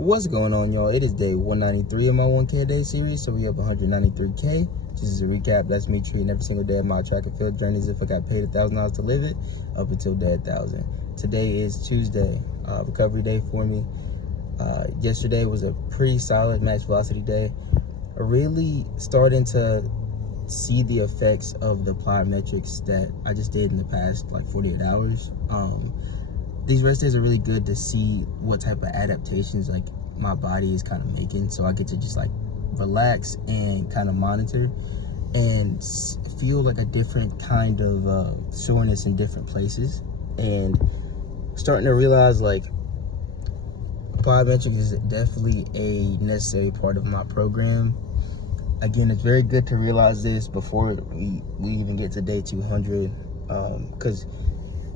What's going on, y'all? It is day 193 of my 1K a day series, so we have 193K. Just as a recap, that's me treating every single day of my track and field journey as if I got paid $1,000 to live it, up until day 1,000. Today is Tuesday, recovery day for me. Yesterday was a pretty solid max velocity day. Really starting to see the effects of the applied metrics that I just did in the past like 48 hours. These rest days are really good to see what type of adaptations like my body is kind of making, so I get to just like relax and kind of monitor and feel like a different kind of soreness in different places, and starting to realize like applied metrics is definitely a necessary part of my program. Again, it's very good to realize this before we even get to day 200, because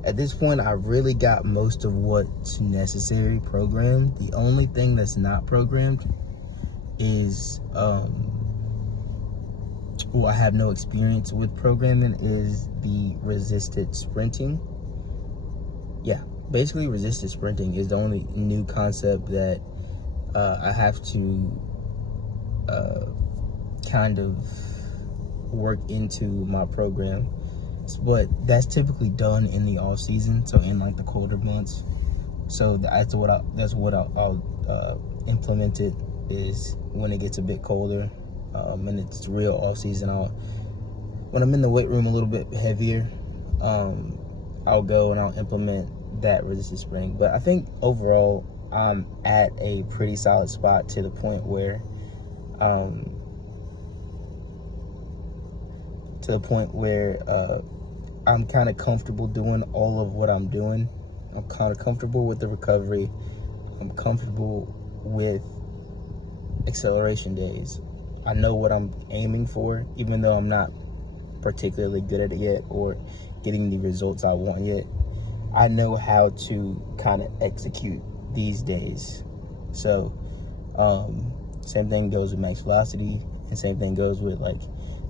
at this point, I really got most of what's necessary programmed. The only thing that's not programmed is, I have no experience with programming, is the resisted sprinting. Yeah, basically resisted sprinting is the only new concept that I have to kind of work into my program. But that's typically done in the off season, so in like the colder months. So that's what I'll implement it, is when it gets a bit colder, and it's real off season. When I'm in the weight room a little bit heavier, I'll go and I'll implement that resistance sprinting. But I think overall I'm at a pretty solid spot, to the point where I'm kind of comfortable doing all of what I'm doing. I'm kind of comfortable with the recovery. I'm comfortable with acceleration days. I know what I'm aiming for, even though I'm not particularly good at it yet or getting the results I want yet. I know how to kind of execute these days. So same thing goes with max velocity, and same thing goes with like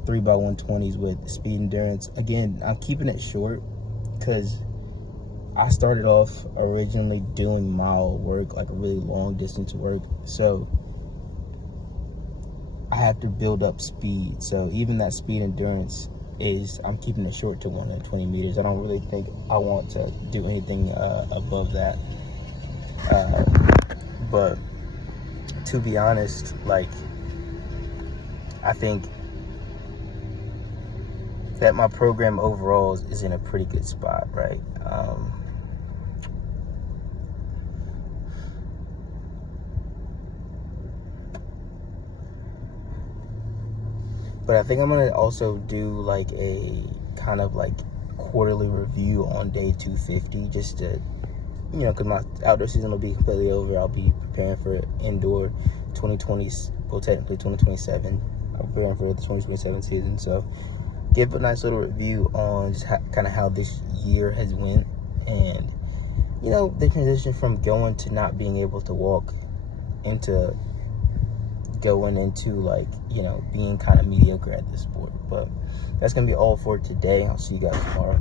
3x120s with speed endurance. Again, I'm keeping it short because I started off originally doing mile work, like a really long distance work. So I have to build up speed. So even that speed endurance I'm keeping it short to 120 meters. I don't really think I want to do anything above that. But to be honest, like, I think that my program overall is in a pretty good spot, right? But I think I'm gonna also do like a kind of like quarterly review on day 250, just to, because my outdoor season will be completely over. I'll be preparing for indoor 2020, well, technically 2027. I'm preparing for the 2027 season, so give a nice little review on just kind of how this year has went, and the transition from going to not being able to walk into going into like being kind of mediocre at this sport. But that's gonna be all for today. I'll see you guys tomorrow.